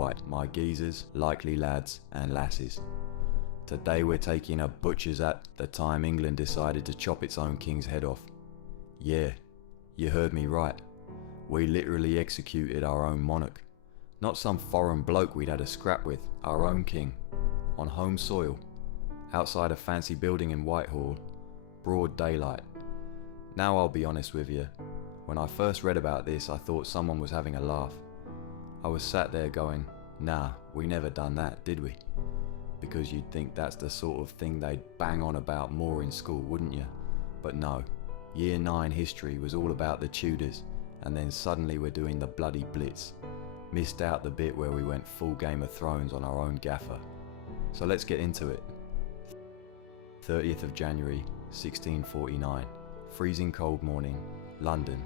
white, my geezers, likely lads and lasses. Today we're taking a butcher's at the time England decided to chop its own king's head off. Yeah, you heard me right. We literally executed our own monarch. Not some foreign bloke we'd had a scrap with, our own king. On home soil, outside a fancy building in Whitehall, broad daylight. Now I'll be honest with you, when I first read about this I thought someone was having a laugh. I was sat there going, nah, we never done that, did we? Because you'd think that's the sort of thing they'd bang on about more in school, wouldn't you? But no, Year 9 history was all about the Tudors, and then suddenly we're doing the bloody Blitz. Missed out the bit where we went full Game of Thrones on our own gaffer. So let's get into it. 30th of January, 1649. Freezing cold morning, London.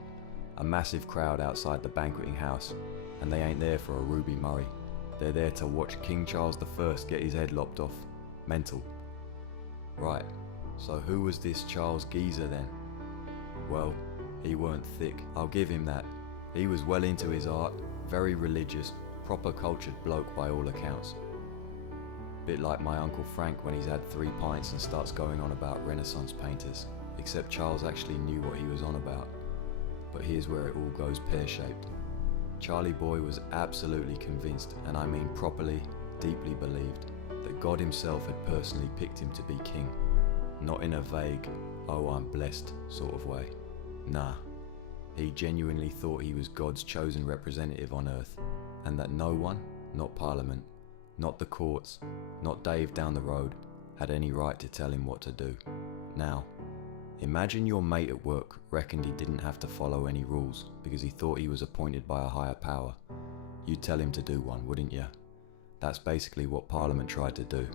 A massive crowd outside the Banqueting House, and they ain't there for a Ruby Murray. They're there to watch King Charles I get his head lopped off. Mental. Right, so who was this Charles geezer then? Well, he weren't thick, I'll give him that. He was well into his art, very religious, proper cultured bloke by all accounts. Bit like my Uncle Frank when he's had 3 pints and starts going on about Renaissance painters, except Charles actually knew what he was on about. But here's where it all goes pear-shaped. Charlie Boy was absolutely convinced, and I mean properly, deeply believed, that God himself had personally picked him to be king. Not in a vague, oh I'm blessed sort of way. Nah, he genuinely thought he was God's chosen representative on earth, and that no one, not Parliament, not the courts, not Dave down the road, had any right to tell him what to do. Now, imagine your mate at work reckoned he didn't have to follow any rules because he thought he was appointed by a higher power. You'd tell him to do one, wouldn't you? That's basically what Parliament tried to do,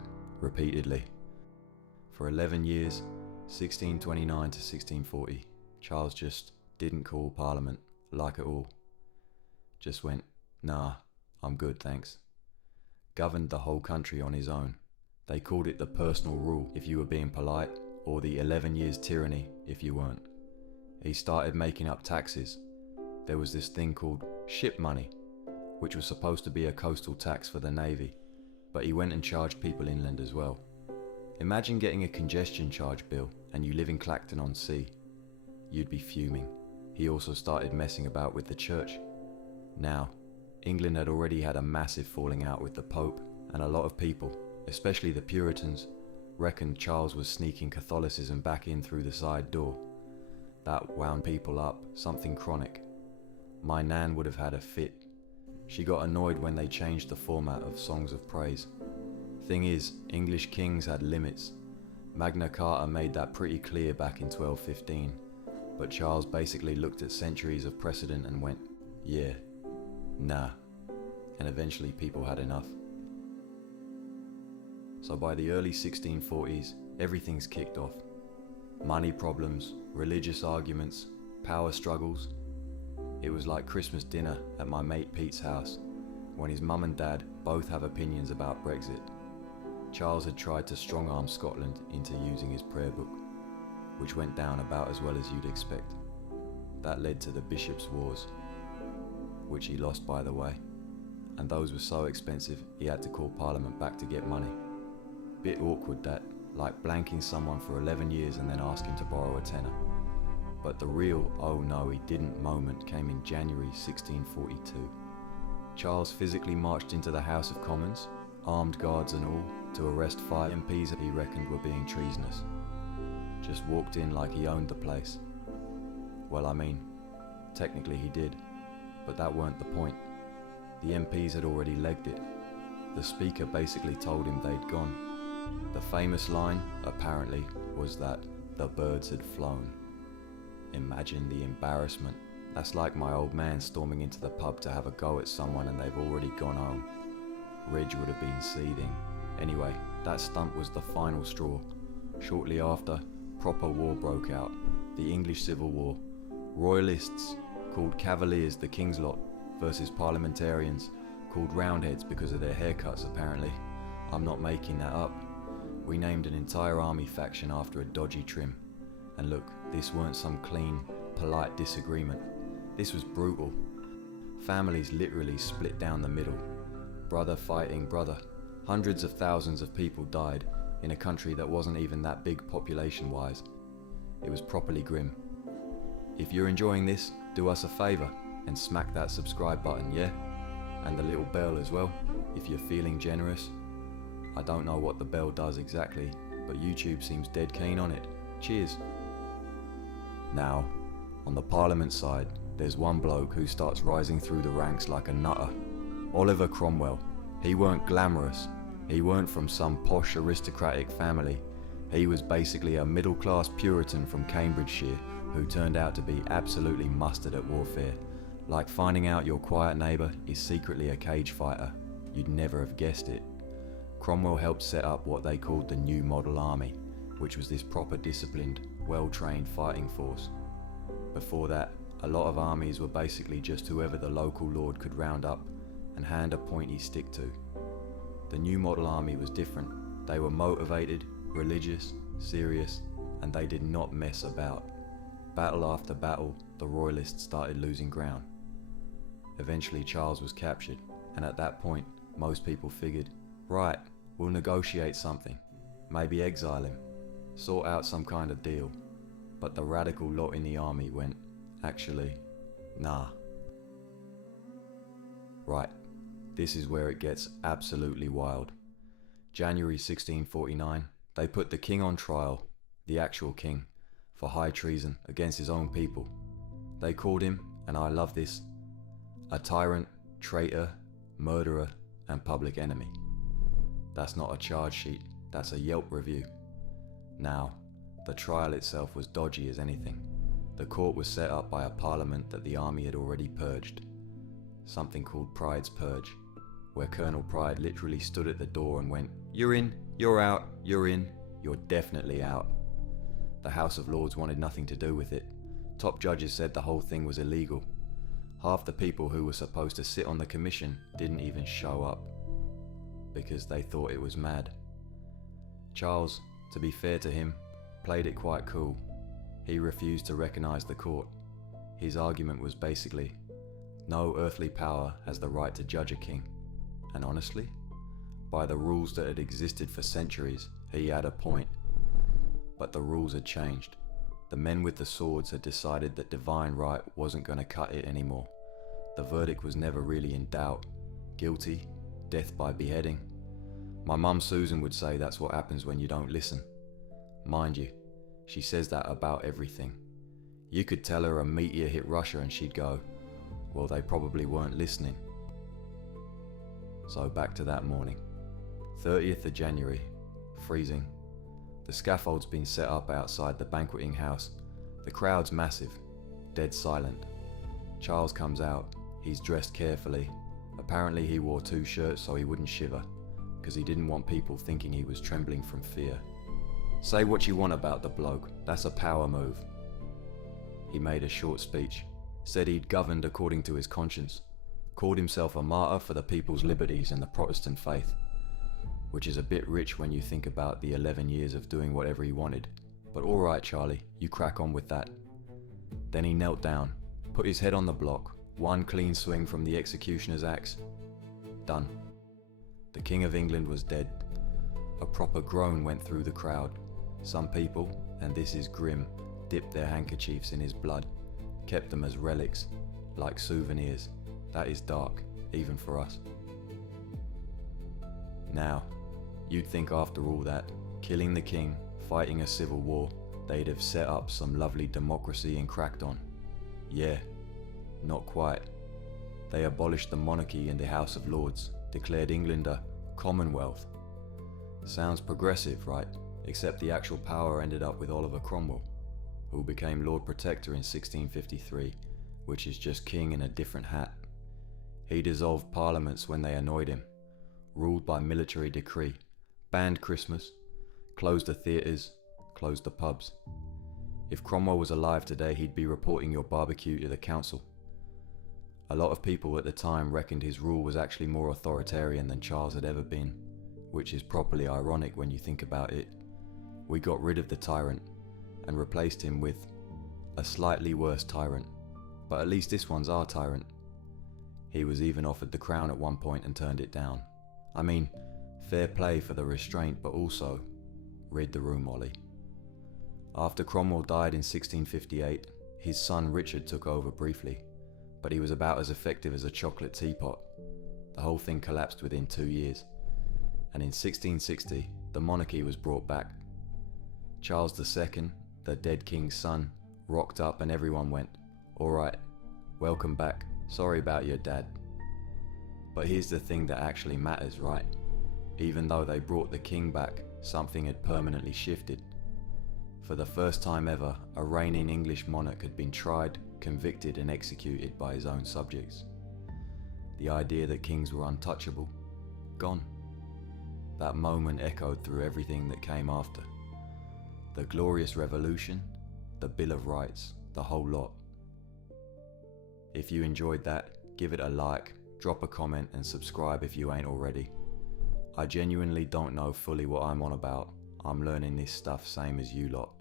repeatedly. For 11 years, 1629 to 1640, Charles just didn't call Parliament, like at all. Just went, nah, I'm good, thanks. Governed the whole country on his own. They called it the personal rule if you were being polite, or the 11 years tyranny if you weren't. He started making up taxes. There was this thing called ship money, which was supposed to be a coastal tax for the Navy, but he went and charged people inland as well. Imagine getting a congestion charge bill and you live in Clacton-on-Sea. You'd be fuming. He also started messing about with the church. Now, England had already had a massive falling out with the Pope, and a lot of people, especially the Puritans, reckoned Charles was sneaking Catholicism back in through the side door. That wound people up, something chronic. My nan would have had a fit. She got annoyed when they changed the format of songs of praise. Thing is, English kings had limits. Magna Carta made that pretty clear back in 1215, but Charles basically looked at centuries of precedent and went, yeah, nah, and eventually people had enough. So by the early 1640s, everything's kicked off. Money problems, religious arguments, power struggles. It was like Christmas dinner at my mate Pete's house, when his mum and dad both have opinions about Brexit. Charles had tried to strong-arm Scotland into using his prayer book, which went down about as well as you'd expect. That led to the Bishops' Wars, which he lost by the way, and those were so expensive he had to call Parliament back to get money. Bit awkward that, like blanking someone for 11 years and then asking to borrow a tenner. But the real oh no he didn't moment came in January 1642. Charles physically marched into the House of Commons, armed guards and all, to arrest 5 MPs that he reckoned were being treasonous. Just walked in like he owned the place. Well, I mean, technically he did, but that weren't the point. The MPs had already legged it. The Speaker basically told him they'd gone. The famous line, apparently, was that the birds had flown. Imagine the embarrassment. That's like my old man storming into the pub to have a go at someone and they've already gone home. Ridge would have been seething. Anyway, that stunt was the final straw. Shortly after, proper war broke out. The English Civil War. Royalists, called Cavaliers the King's Lot, versus parliamentarians, called Roundheads because of their haircuts apparently. I'm not making that up. We named an entire army faction after a dodgy trim. And look, this weren't some clean, polite disagreement. This was brutal. Families literally split down the middle. Brother fighting brother. Hundreds of thousands of people died in a country that wasn't even that big population-wise. It was properly grim. If you're enjoying this, do us a favour and smack that subscribe button, yeah? And the little bell as well, if you're feeling generous. I don't know what the bell does exactly, but YouTube seems dead keen on it. Cheers. Now, on the Parliament side, there's one bloke who starts rising through the ranks like a nutter. Oliver Cromwell. He weren't glamorous. He weren't from some posh aristocratic family. He was basically a middle-class Puritan from Cambridgeshire who turned out to be absolutely mustard at warfare. Like finding out your quiet neighbour is secretly a cage fighter. You'd never have guessed it. Cromwell helped set up what they called the New Model Army, which was this proper disciplined, well-trained fighting force. Before that, a lot of armies were basically just whoever the local lord could round up and hand a pointy stick to. The New Model Army was different. They were motivated, religious, serious, and they did not mess about. Battle after battle, the royalists started losing ground. Eventually Charles was captured, and at that point, most people figured, right, we'll negotiate something, maybe exile him, sort out some kind of deal. But the radical lot in the army went, actually, nah. Right, this is where it gets absolutely wild. January 1649, they put the king on trial, the actual king, for high treason against his own people. They called him, and I love this, a tyrant, traitor, murderer, and public enemy. That's not a charge sheet, that's a Yelp review. Now, the trial itself was dodgy as anything. The court was set up by a parliament that the army had already purged. Something called Pride's Purge, where Colonel Pride literally stood at the door and went, "You're in, you're out, you're in, you're definitely out." The House of Lords wanted nothing to do with it. Top judges said the whole thing was illegal. Half the people who were supposed to sit on the commission didn't even show up, because they thought it was mad. Charles, to be fair to him, played it quite cool. He refused to recognise the court. His argument was basically, no earthly power has the right to judge a king. And honestly, by the rules that had existed for centuries, he had a point. But the rules had changed. The men with the swords had decided that divine right wasn't going to cut it anymore. The verdict was never really in doubt. Guilty, death by beheading. My mum Susan would say that's what happens when you don't listen. Mind you, she says that about everything. You could tell her a meteor hit Russia and she'd go, well, they probably weren't listening. So back to that morning. 30th of January, freezing. The scaffold's been set up outside the Banqueting House. The crowd's massive, dead silent. Charles comes out, he's dressed carefully. Apparently he wore 2 shirts so he wouldn't shiver, because he didn't want people thinking he was trembling from fear. Say what you want about the bloke, that's a power move. He made a short speech, said he'd governed according to his conscience, called himself a martyr for the people's liberties and the Protestant faith, which is a bit rich when you think about the 11 years of doing whatever he wanted, but alright Charlie, you crack on with that. Then he knelt down, put his head on the block, one clean swing from the executioner's axe. Done. The King of England was dead. A proper groan went through the crowd. Some people, and this is grim, dipped their handkerchiefs in his blood, kept them as relics, like souvenirs. That is dark, even for us. Now, you'd think after all that, killing the king, fighting a civil war, they'd have set up some lovely democracy and cracked on. Yeah, not quite. They abolished the monarchy and the House of Lords, declared England a Commonwealth. Sounds progressive, right? Except the actual power ended up with Oliver Cromwell, who became Lord Protector in 1653, which is just king in a different hat. He dissolved parliaments when they annoyed him, ruled by military decree, banned Christmas, closed the theatres, closed the pubs. If Cromwell was alive today, he'd be reporting your barbecue to the council. A lot of people at the time reckoned his rule was actually more authoritarian than Charles had ever been, which is properly ironic when you think about it. We got rid of the tyrant and replaced him with a slightly worse tyrant, but at least this one's our tyrant. He was even offered the crown at one point and turned it down. I mean, fair play for the restraint, but also, read the room, Ollie. After Cromwell died in 1658, his son Richard took over briefly, but he was about as effective as a chocolate teapot. The whole thing collapsed within 2 years, and in 1660, the monarchy was brought back. Charles II, the dead king's son, rocked up and everyone went, "All right, welcome back, sorry about your dad." But here's the thing that actually matters, right? Even though they brought the king back, something had permanently shifted. For the first time ever, a reigning English monarch had been tried, convicted and executed by his own subjects. The idea that kings were untouchable, gone. That moment echoed through everything that came after. The Glorious Revolution, the Bill of Rights, the whole lot. If you enjoyed that, give it a like, drop a comment and subscribe if you ain't already. I genuinely don't know fully what I'm on about. I'm learning this stuff same as you lot.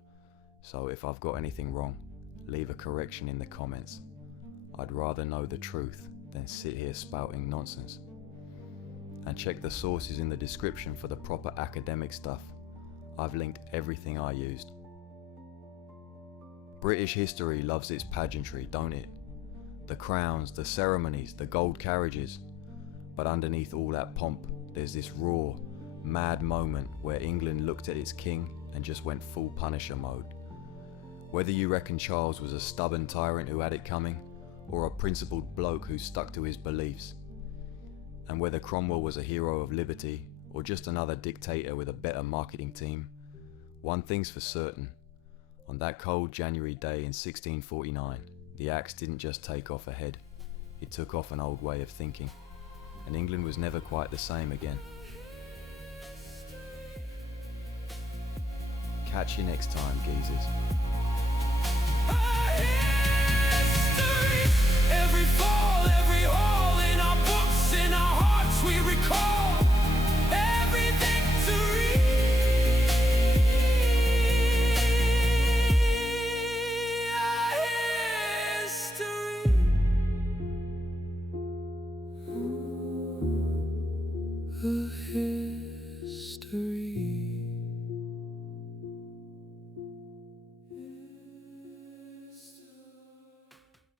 So if I've got anything wrong, leave a correction in the comments. I'd rather know the truth than sit here spouting nonsense. And check the sources in the description for the proper academic stuff. I've linked everything I used. British history loves its pageantry, don't it? The crowns, the ceremonies, the gold carriages. But underneath all that pomp, there's this raw, mad moment where England looked at its king and just went full Punisher mode. Whether you reckon Charles was a stubborn tyrant who had it coming, or a principled bloke who stuck to his beliefs, and whether Cromwell was a hero of liberty, or just another dictator with a better marketing team, one thing's for certain. On that cold January day in 1649, the axe didn't just take off a head, it took off an old way of thinking, and England was never quite the same again. Catch you next time, geezers. Every fall, every hole in our books, in our hearts we recall every victory. Our history.